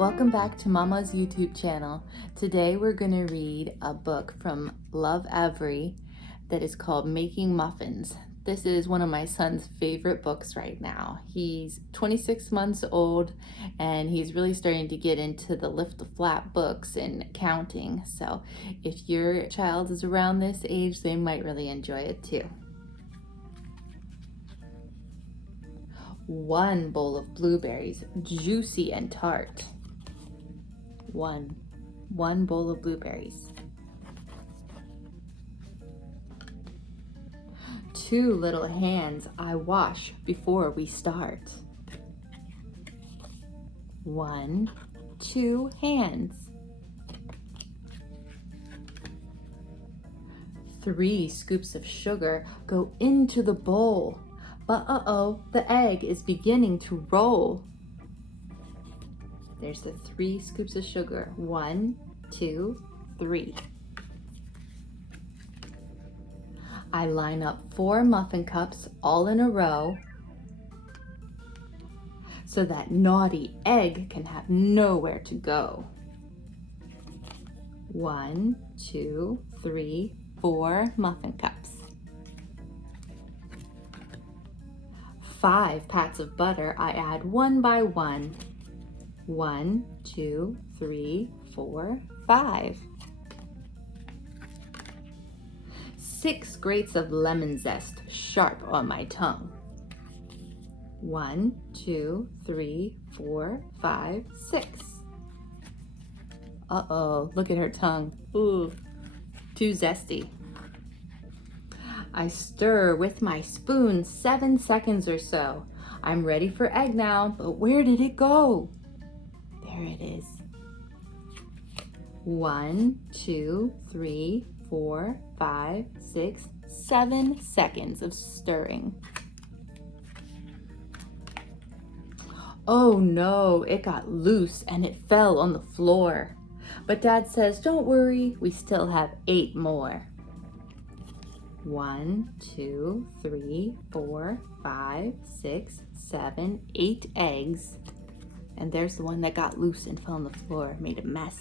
Welcome back to Mama's YouTube channel. Today we're going to read a book from Lovevery that is called Making Muffins. This is one of my son's favorite books right now. He's 26 months old and he's really starting to get into the lift the flap books and counting. So if your child is around this age, they might really enjoy it too. 1 bowl of blueberries, juicy and tart. One bowl of blueberries. 2 little hands I wash before we start. 1, 2 hands. 3 scoops of sugar go into the bowl. But uh-oh, the egg is beginning to roll. There's the 3 scoops of sugar. 1, 2, 3. I line up 4 muffin cups all in a row so that naughty egg can have nowhere to go. 1, 2, 3, 4 muffin cups. 5 pats of butter I add one by one. 1, 2, 3, 4, 5. 6 grates of lemon zest sharp on my tongue. 1, 2, 3, 4, 5, 6. Uh-oh, look at her tongue. Ooh, too zesty. I stir with my spoon 7 seconds or so. I'm ready for egg now, but where did it go? There it is. 1, 2, 3, 4, 5, 6, 7 seconds of stirring. Oh no, it got loose and it fell on the floor. But Dad says, don't worry, we still have 8 more. 1, 2, 3, 4, 5, 6, 7, 8 eggs. And there's the one that got loose and fell on the floor, made a mess.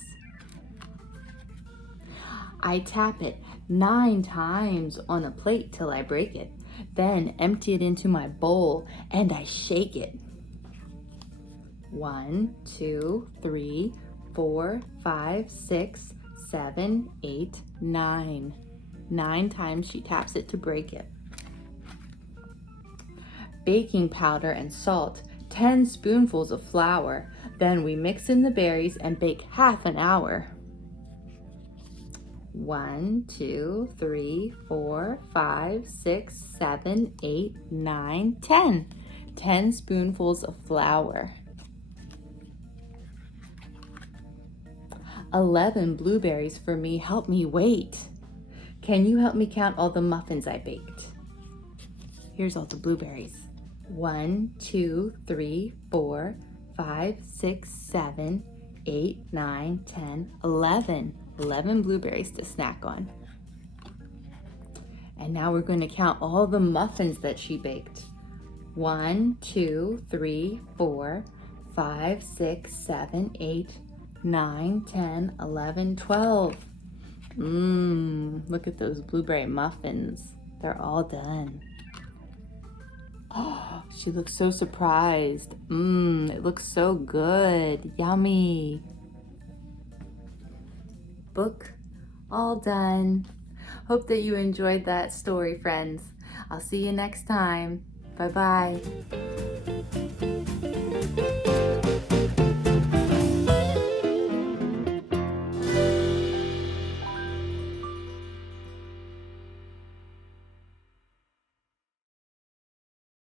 I tap it 9 times on a plate till I break it. Then empty it into my bowl and I shake it. 1, 2, 3, 4, 5, 6, 7, 8, 9. 9 times she taps it to break it. Baking powder and salt, 10 spoonfuls of flour. Then we mix in the berries and bake half an hour. 1, 2, 3, 4, 5, 6, 7, 8, 9, 10. 10 spoonfuls of flour. 11 blueberries for me. Help me wait. Can you help me count all the muffins I baked? Here's all the blueberries. 1, 2, 3, 4, 5, 6, 7, 8, 9, 10, 11. 11 blueberries to snack on. And now we're going to count all the muffins that she baked. 1, 2, 3, 4, 5, 6, 7, 8, 9, 10, 11, 12. Look at those blueberry muffins. They're all done. Oh, she looks so surprised. It looks so good. Yummy. Book all done. Hope that you enjoyed that story, friends. I'll see you next time. Bye-bye.